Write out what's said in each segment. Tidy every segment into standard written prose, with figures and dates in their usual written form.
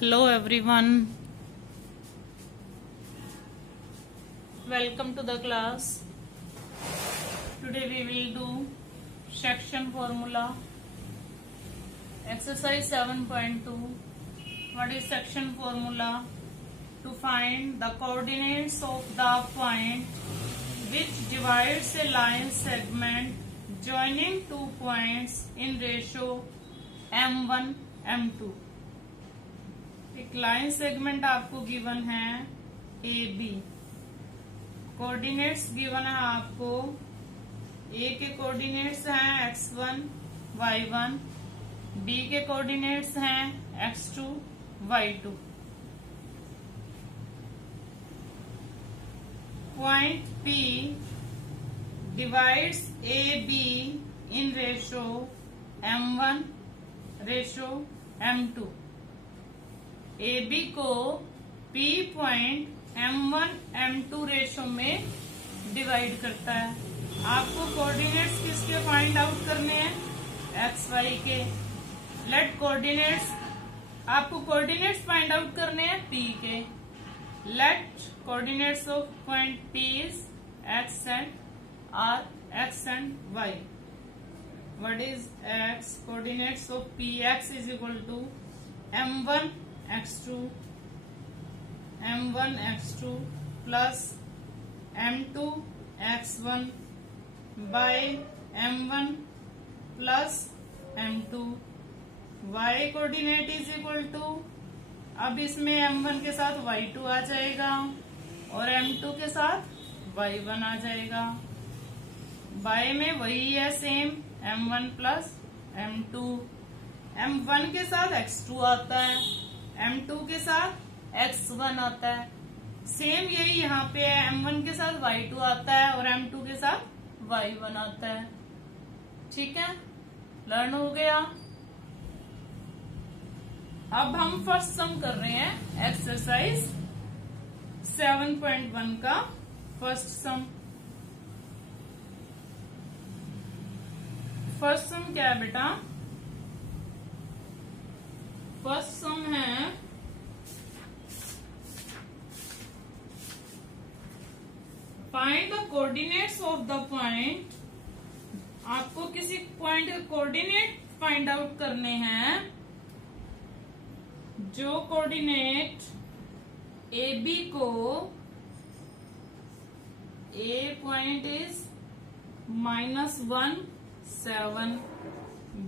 Hello everyone, welcome to the class. Today we will do section formula, exercise 7.2. What is section formula? To find the coordinates of the point which divides a line segment joining two points in ratio m1 m2. एक line segment आपको given है A B, coordinates given है आपको ए के coordinates हैं x1 y1, B के coordinates हैं x2 y2. Point P divides A B in ratio m1 ratio m2. A B को P point M1 M2 ratio में डिवाइड करता है. आपको कोऑर्डिनेट्स किसके फाइंड आउट करने हैं? एक्स वाई के. लेट कोऑर्डिनेट्स, आपको कोऑर्डिनेट्स फाइंड आउट करने हैं P के. Let coordinates of point P is x and R, x and y. What is x? Coordinates of P, x is equal to M1 x2 m1 x2 plus m2 x1 by m1 plus m2. y coordinate is equal to, अब इसमें m1 के साथ y2 आ जाएगा और m2 के साथ y1 आ जाएगा. y में वही है same, m1 plus m2. m1 के साथ x2 आता है, m2 के साथ x1 आता है. सेम यही यहाँ पे है, m1 के साथ y2 आता है और m2 के साथ y1 आता है. ठीक है, लर्न हो गया. अब हम फर्स्ट सम कर रहे हैं एक्सरसाइज 7.1 का फर्स्ट सम. फर्स्ट सम क्या है बेटा? फर्स्ट सम है find the coordinates of the point. आपको किसी पॉइंट के कोऑर्डिनेट फाइंड आउट करने हैं जो कोऑर्डिनेट ए बी को, A point is -1 7,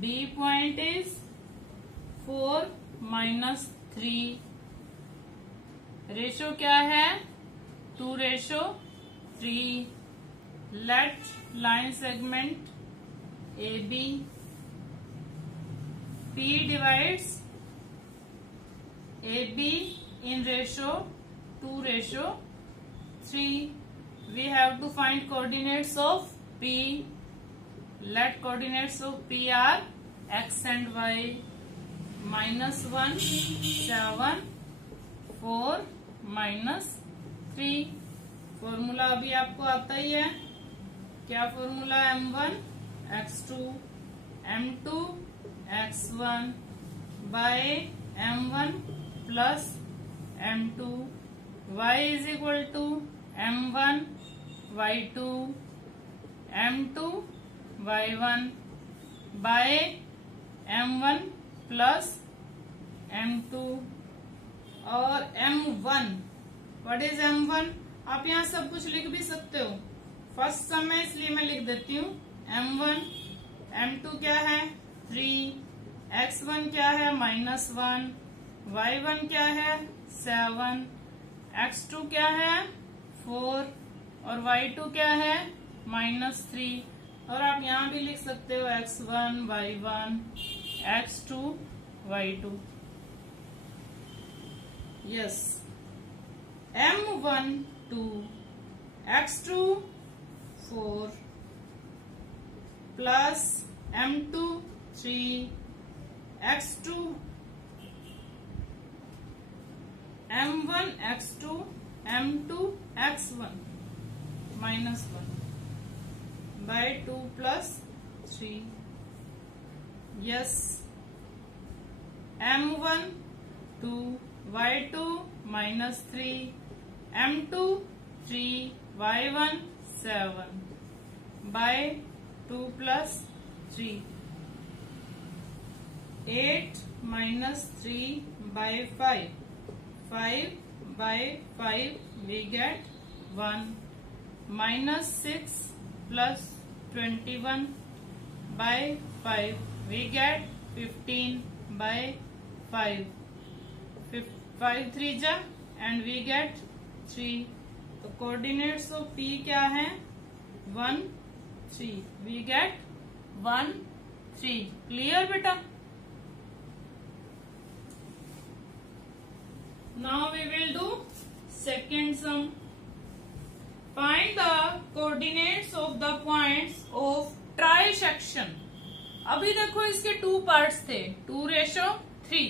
B point is 4 -3. Ratio क्या है? 2:3. Let line segment A B P divides A B in ratio 2:3. We have to find coordinates of P. Let coordinates of P are x and y. -1 7 4 -3. Formula अभी आपको आता ही है. क्या formula? m1 x2 m2 x1 by m1 plus m2. y is equal to m1 y2 m2 y1 by m1 plus m2 और m1. What is m1? आप यहाँ सब कुछ लिख भी सकते हो. फर्स्ट सम है इसलिए मैं लिख देती हूँ m1. m2 क्या है? 3. x1 क्या है? -1. y1 क्या है? 7. x2 क्या है? 4 और y2 क्या है? -3. और आप यहाँ भी लिख सकते हो x1 y1 x2 y2. yes. m1 2 x2 4 plus m2 3 x2 m1 x2 m2 x1 -1 by 2 plus 3. yes. m1 2 y2 minus 3 m2 3 y1 7 by 2 plus 3 8 minus 3 by 5 5 by 5 we get 1 minus 6 plus 21 by 5 we get 15 by 5 5 3 जा and we get 3. तो coordinates of P क्या है 1 3 we get 1 3. Clear बेटा. Now we will do second sum. Find the coordinates of the points of trisection. अभी देखो इसके 2 parts थे 2:3.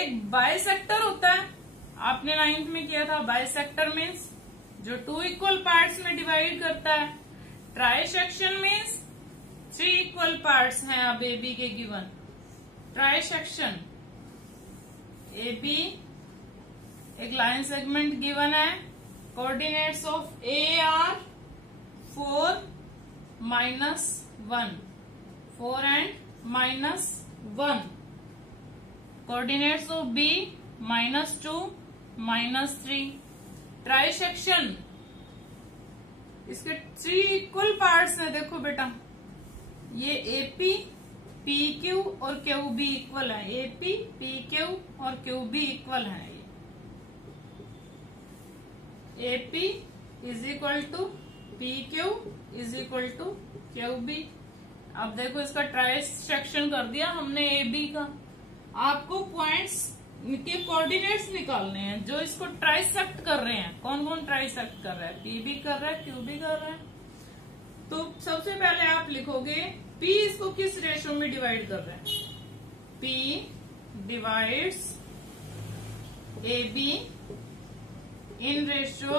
एक बाइसेक्टर होता है, आपने 9th में किया था. बाइसेक्टर मीन्स जो 2 इक्वल पार्ट्स में डिवाइड करता है. ट्राइसेक्शन मीन्स 3 इक्वल पार्ट्स हैं अब AB के गिवन. ट्राइसेक्शन AB एक लाइन सेगमेंट गिवन है. Coordinates of A are 4 minus 1 4 and minus 1. Coordinates of B -2 -3. Trisection इसके 3 इक्वल पार्ट्स हैं. देखो बेटा ये AP PQ और QB इक्वल है. AP PQ और QB इक्वल है. AP is equal to PQ is equal to QB. अब देखो इसका ट्राइसेक्शन कर दिया हमने AB का. आपको पॉइंट्स के कोऑर्डिनेट्स निकालने हैं जो इसको ट्राइसेक्ट कर रहे हैं. कौन कौन ट्राइसेक्ट कर रहा है? PB कर रहा है, QB कर रहा है. तो सबसे पहले आप लिखोगे P इसको किस रेशो में डिवाइड कर रहे हैं. P divides AB in ratio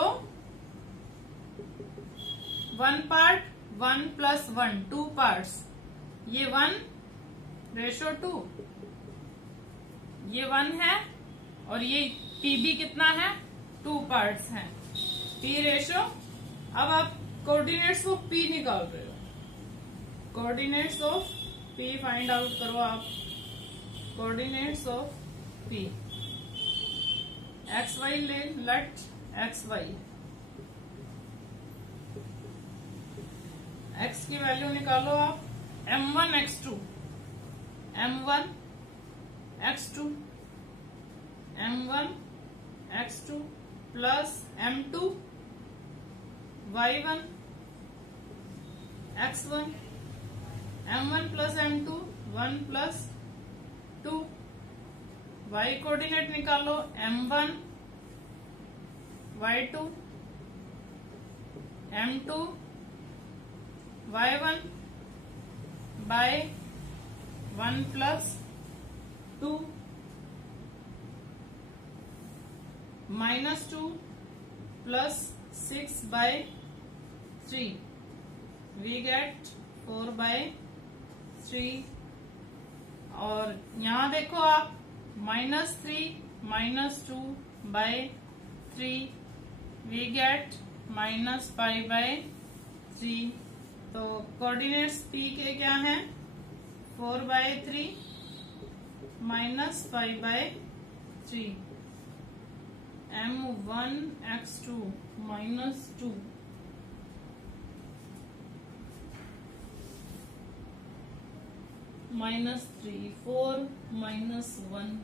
1 part 1 plus 1 2 parts. ये 1:2 ये 1 है और ये PB कितना है 2 पार्ट्स हैं. P ratio. अब आप कोऑर्डिनेट्स ऑफ P निकाल रहे हो. Coordinates of P find out करो आप. Coordinates of P XY let XY. X की वैल्यू निकालो आप. M1 X2 M1 X2 M1 X2 plus M2 Y1 X1 M1 plus M2 1 plus 2. Y coordinate निकालो. M1 Y2 M2 Y1 by 1 plus 2 minus 2 plus 6 by 3 we get 4 by 3. और यहां देखो आप -3 -2 by 3 we get -5 by 3. तो coordinates P के क्या हैं 4 by 3 -5 by 3. M1 X2 -2 -3 4 -1.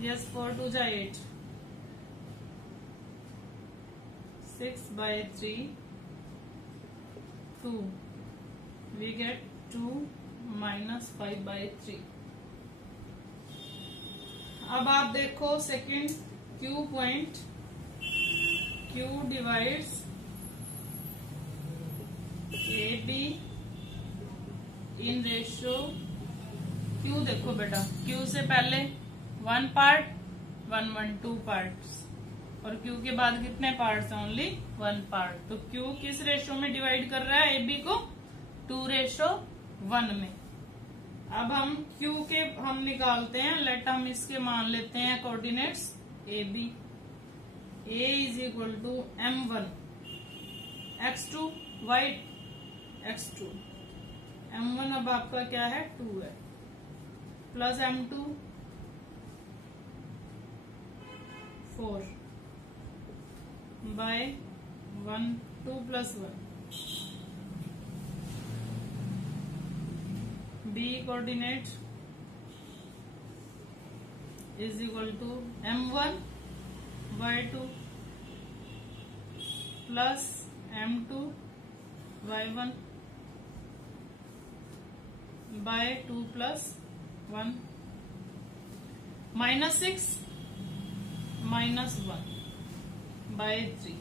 Yes, 4 2 जा 8. 6 by 3 2 we get 2 -5 by 3. अब आप देखो second Q point. Q divides AB in ratio. Q देखो बेटा Q से पहले 1 पार्ट 1 1 2 पार्ट्स और Q के बाद कितने पार्ट्स हैं? Only 1 part. तो Q किस रेशो में डिवाइड कर रहा है AB को? 2:1 में। अब हम Q के हम निकालते हैं। लेट हम इसके मान लेते हैं coordinates AB। A is equal to M1 x2 y x2। M1 अब आपका क्या है? 2 है, plus M2 4 by 1 2 plus 1। B coordinate is equal to M1 y2 plus M2 y1 by 2 plus 1 -6 -1 by 3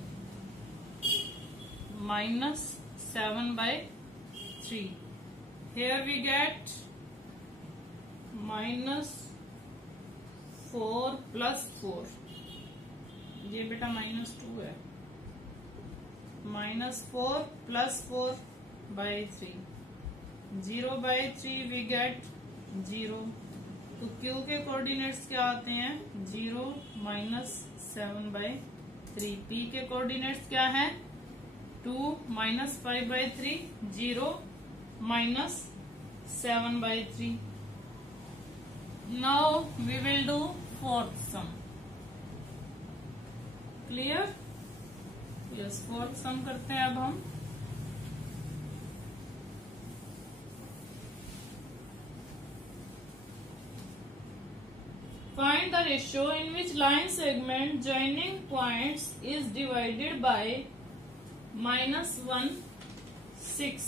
-7 by 3। Here we get -4 plus 4। ये बेटा -2 है। -4 plus 4 by 3। 0 by 3 we get 0। तो Q के कोऑर्डिनेट्स क्या आते हैं? 0 -7 by 3। P के coordinates क्या है? 2 -5 by 3 0 -7 by 3। Now we will do fourth sum। Clear? Yes, fourth sum करते हैं अब हम। Find the ratio in which line segment joining points is divided by -1 6।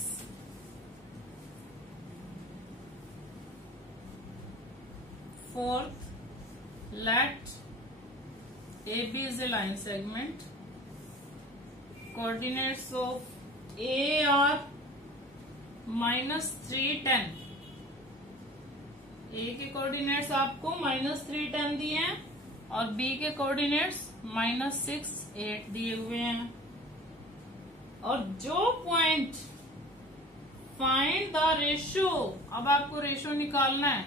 Fourth, let AB is a line segment. Coordinates of A are -3 10। A के coordinates आपको -3 10 दिए हैं और B के कोऑर्डिनेट्स -6 8 दिए हुए हैं। और जो पॉइंट फाइंड द रेशियो, अब आपको रेशियो निकालना है।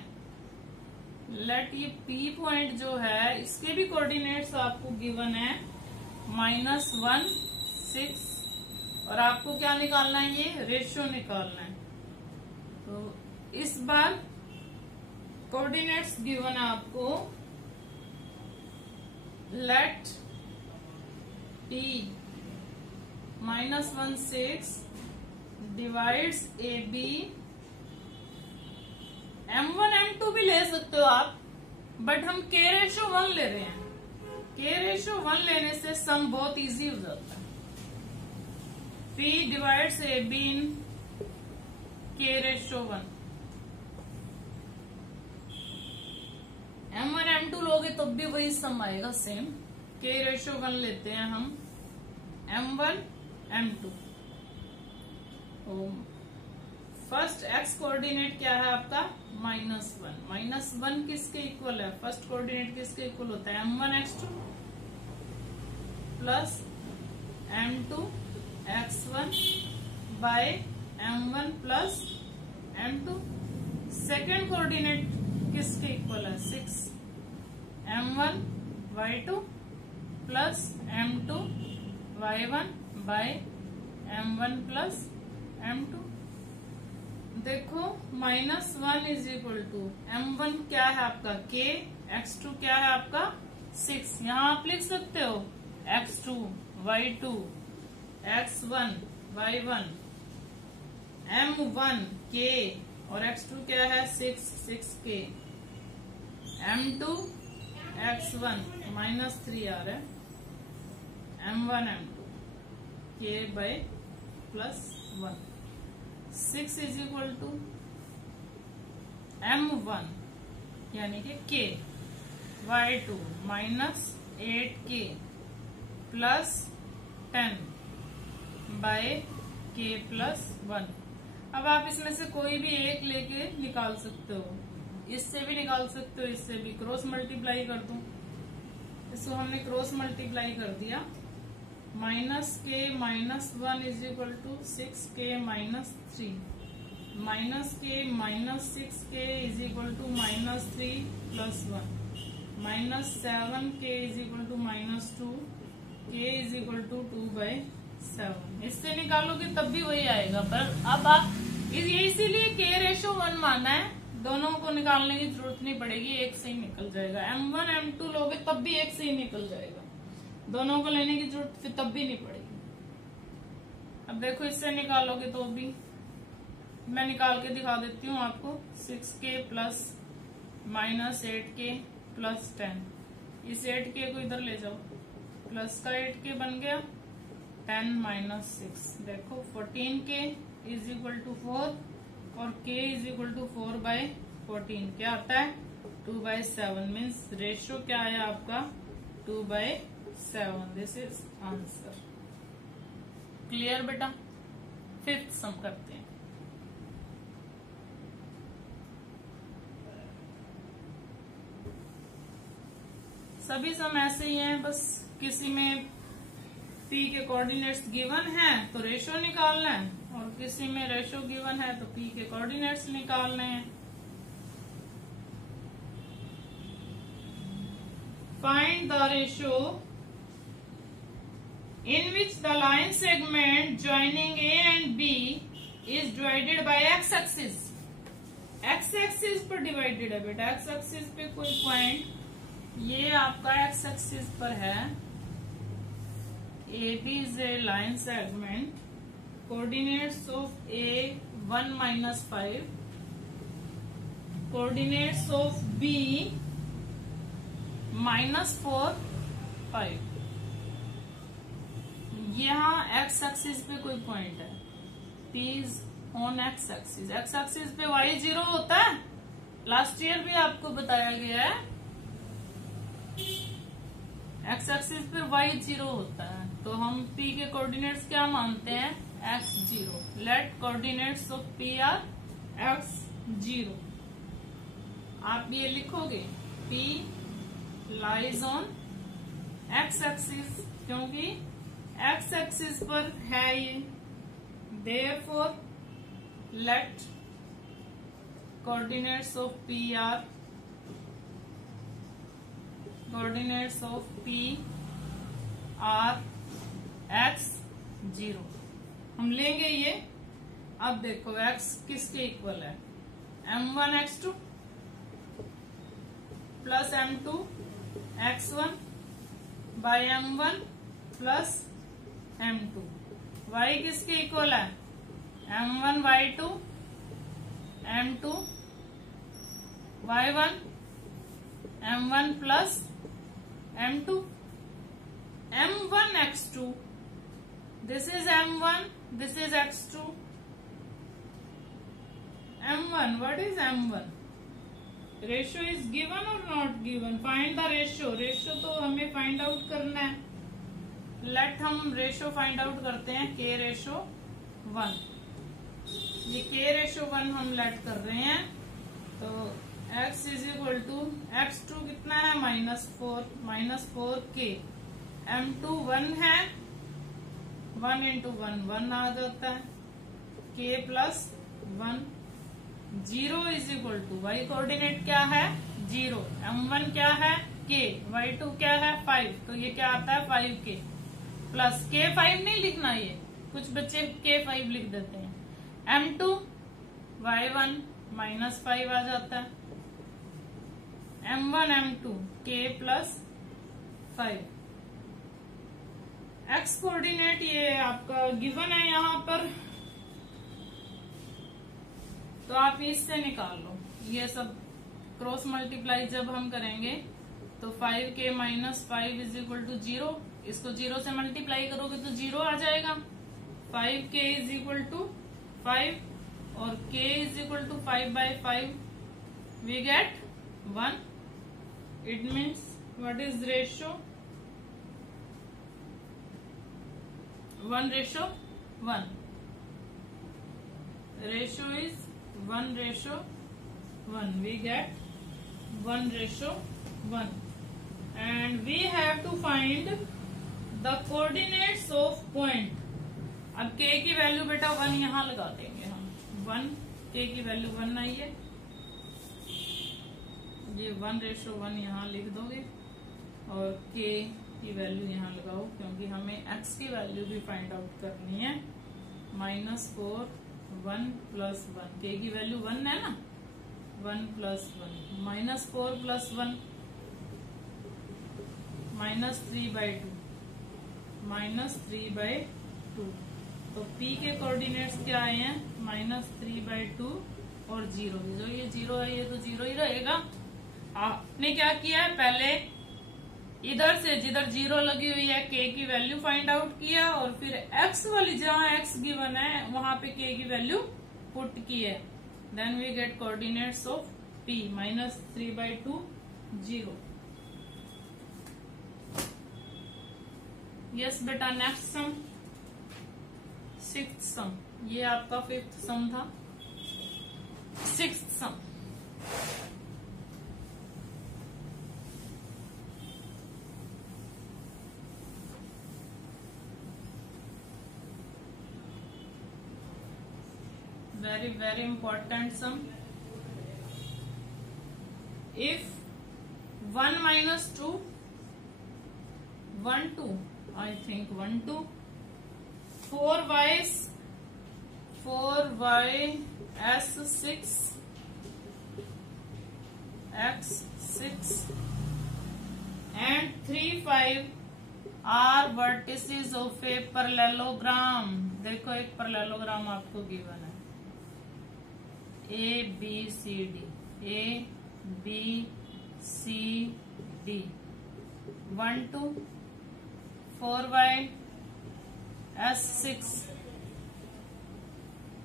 लेट ये P पॉइंट जो है इसके भी कोऑर्डिनेट्स आपको गिवन है -1 6 और आपको क्या निकालना है? ये रेशियो निकालना है। तो इस बार कोऑर्डिनेट्स गिवन है आपको। Late P -1 6 divides AB। M1 M2 भी ले सकते हो आप, बट हम K/1 ले रहे हैं। K/1 लेने से सम बहुत इजी हो जाता है। P डिवाइड्स AB इन K/1। M1 M2 लोगे तो भी वही सम आएगा सेम। K/1 लेते हैं हम M1 M2। तो फर्स्ट x कोऑर्डिनेट क्या है आपका? -1। -1 किसके इक्वल है? फर्स्ट कोऑर्डिनेट किसके इक्वल होता है? M1 x2 plus M2 x1 by M1 plus M2। Second coordinate किसके इक्वल है? 6 M1 y2 plus M2 y1 bye M1 plus M2। देखो -1 इज इक्वल टू M1 क्या है आपका? K, x2 क्या है आपका? 6। यहां आप लिख सकते हो x2 y2 x1 y1 M1 K और x2 क्या है? 6 K। M2 x1 -3 आ रहा है M1 M2 K by +1। 6 is equal to M1 यानी कि K y2 -8K plus 10 bye K +1। अब आप इसमें से कोई भी एक लेके निकाल सकते हो। इससे भी निकाल सकते हो, इससे भी। क्रॉस मल्टीप्लाई कर दूं इसको हमने क्रॉस मल्टीप्लाई कर दिया। Minus k minus 1 is equal to 6k minus 3 minus k minus 6k is equal to minus 3 plus 1 minus 7k is equal to minus 2 k is equal to 2/7। इससे निकालोगे तब भी वही आएगा, पर अब आप ये इसीलिए k रेशो 1 माना है, दोनों को निकालने की जरूरत नहीं पड़ेगी, एक से ही निकल जाएगा। M1 M2 लोगे तब भी एक से ही निकल जाएगा, दोनों को लेने की जरूरत फिर तब भी नहीं पड़ेगी। अब देखो इससे निकालोगे तो भी मैं निकाल के दिखा देती हूँ आपको। 6k plus minus 8k plus 10, इस 8k को इधर ले जाओ, प्लस का 8k बन गया 10 माइनस 6। देखो 14k इज इक्वल टू 4 और k इज इक्वल टू 4/14 क्या आता है 2/7। मीन्स रेशियो क्या है आपका 2/7। This is answer. क्लियर बेटा। फिफ्थ सम करते हैं। सभी सम ऐसे ही हैं, बस किसी में p के कोऑर्डिनेट्स गिवन है तो रेशियो निकालना है, और किसी में रेशियो गिवन है तो p के कोऑर्डिनेट्स निकालने हैं। Find the ratio in which the line segment joining a and b is divided by x axis. x axis पर डिवाइडेड है बेटा, x एक्सिस पे कोई पॉइंट, ये आपका x एक्सिस पर है, AB is a line segment, coordinates of A 1 minus 5, coordinates of B minus 4 5। यहाँ x एक्सिस पे कोई पॉइंट है, P is on x axis. x axis पे y 0 होता है, लास्ट ईयर भी आपको बताया गया है। x एक्सिस पे y 0 होता है, तो हम p के कोऑर्डिनेट्स क्या मानते हैं x 0। Let coordinates of p are x 0। आप ये लिखोगे p lies on x axis, क्योंकि x एक्सिस पर है ये, therefore let coordinates of p are coordinates of p are x 0। हम लेंगे ये। अब देखो x किसके इक्वल है, m1 x2 plus m2 x1 by m1 plus m2। y किसके इक्वल है, m1 y2 m2 y1 m1 plus m2 m1 x2। This is m1, this is x2। m1, what is m1? Ratio is given or not given? Find the ratio। Ratio तो हमें find out करना है। Late हम ratio find out करते हैं, k ratio 1। ये k ratio 1 हम late कर रहे हैं, तो x is equal to x2 कितना है -4 k। m2 1 है, 1 इंटू 1 1 आ जाता है, k plus 1। 0 is equal to y coordinate क्या है 0, m1 क्या है k, y2 क्या है 5, तो ये क्या आता है 5k प्लस k 5 नहीं लिखना, ये कुछ बच्चे k 5 लिख देते हैं। m2 y1 -5 आ जाता है, m1 m2 k plus 5। x coordinate ये आपका गिवन है यहाँ पर, तो आप इससे निकाल लो। ये सब क्रॉस मल्टीप्लाई जब हम करेंगे तो 5k -5 इज इक्वल टू 0, इसको 0 से मल्टीप्लाई करोगे तो 0 आ जाएगा। 5k इज इक्वल टू 5 और k is equal to 5/5, we get 1। It means what is ratio 1:1। Ratio is 1:1, we get 1:1। and we have to find the coordinates of point. अब k की value बेटा 1 यहाँ लगा देंगे हम, 1, k की value 1 आई है, ये 1:1 यहाँ लिख दोगे और k की वैल्यू यहाँ लगाओ, क्योंकि हमें x की वैल्यू भी फाइंड आउट करनी है। -4 1 + 1, k की वैल्यू 1 है ना, 1 + 1 -4 + 1 -3/2 तो p के कोऑर्डिनेट्स क्या आए हैं, -3/2 और 0। जो ये 0 है ये तो 0 ही रहेगा। आपने क्या किया है, पहले इधर से जिधर 0 लगी हुई है k की वैल्यू फाइंड आउट किया और फिर x वाली जहां x गिवन है वहां पे k की वैल्यू पुट की है। Then we get coordinates of p -3/2 0। Yes बेटा, नेक्स्ट सम 6th सम, ये आपका 5th सम था। 6th some, very important sum. If 1 - 2 1 2 I think 1 2 4y s6 x 6 and 3 5 are vertices of a parallelogram। देखो एक parallelogram आपको given है, A B C D 1 2 4y s6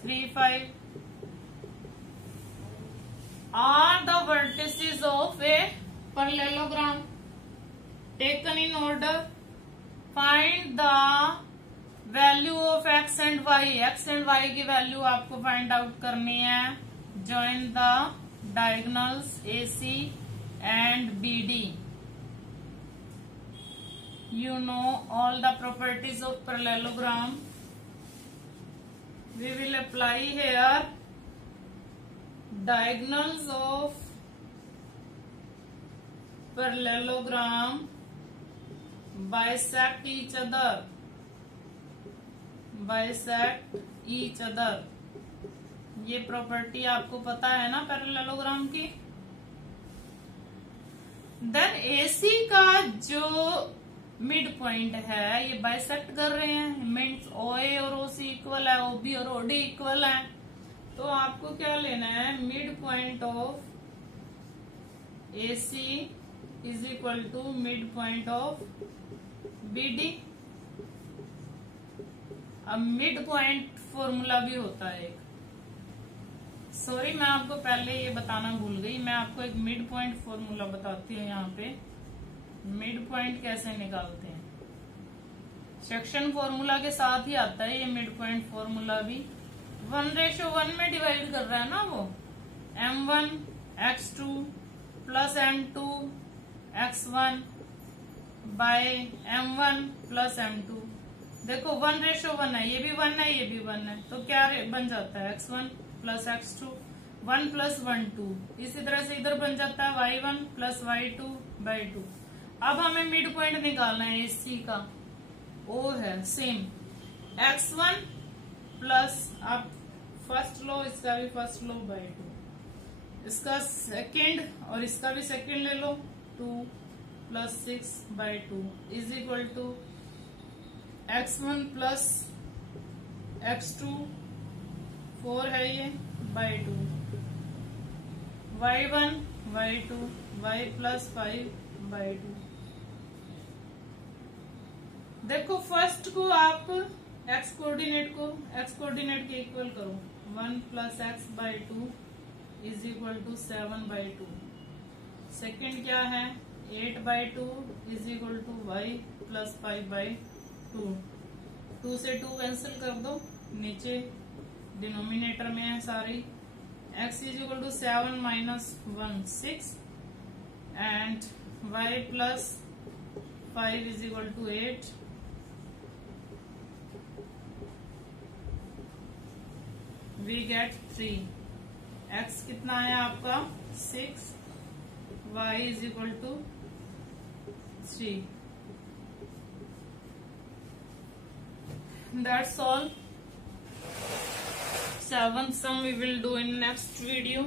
3 5 are the vertices of a parallelogram taken in order। Find the value of x and y। x and y की value आपको find out करनी है। Join the diagonals AC and BD। You know all the properties of parallelogram। We will apply here diagonals of parallelogram bisect each other। ये property आपको पता है ना parallelogram की। देन AC का जो मिड पॉइंट है ये बाइसेक्ट कर रहे हैं, मीन्स OA और OC इक्वल है, OB और OD इक्वल है। तो आपको क्या लेना है, mid point of AC is equal to mid point of BD। अब मिड पॉइंट फॉर्मूला भी होता है एक, सॉरी मैं आपको पहले ये बताना भूल गई, मैं आपको एक मिड पॉइंट फॉर्मूला बताती हूँ। यहाँ पे मिड पॉइंट कैसे निकालते हैं, सेक्शन फॉर्मूला के साथ ही आता है ये मिड पॉइंट फॉर्मूला भी। 1:1 में डिवाइड कर रहा है ना वो, m1 x2 + m2 x1 by m1 + m2। देखो 1:1 है, ये भी 1 है, ये भी 1 है, तो क्या बन जाता है x1 + x2 1 + 1 2। इसी तरह से इधर बन जाता है y1 + y2/2। अब हमें मिड पॉइंट निकालना है AC का, O है सेम x1 प्लस, आप फर्स्ट लो, इसका भी फर्स्ट लो /2, इसका सेकंड और इसका भी सेकंड ले लो, 2 + 6/2 is equal to x1 + x2 4 है ये /2, y1 y2 y + 5/2। देखो फर्स्ट को आप x कोऑर्डिनेट के इक्वल करो, 1 + x/2 is equal to 7/2। Second क्या है, 8/2 इज इक्वल टू y + 5/2। 2 से 2 कैंसिल कर दो, नीचे डिनोमिनेटर में है सारी। x is equal to 7 - 1 6 and y plus 5 is equal to 8. We get 3. x कितना है आपका 6, y is equal to 3. That's all. 7th sum we will do in next video.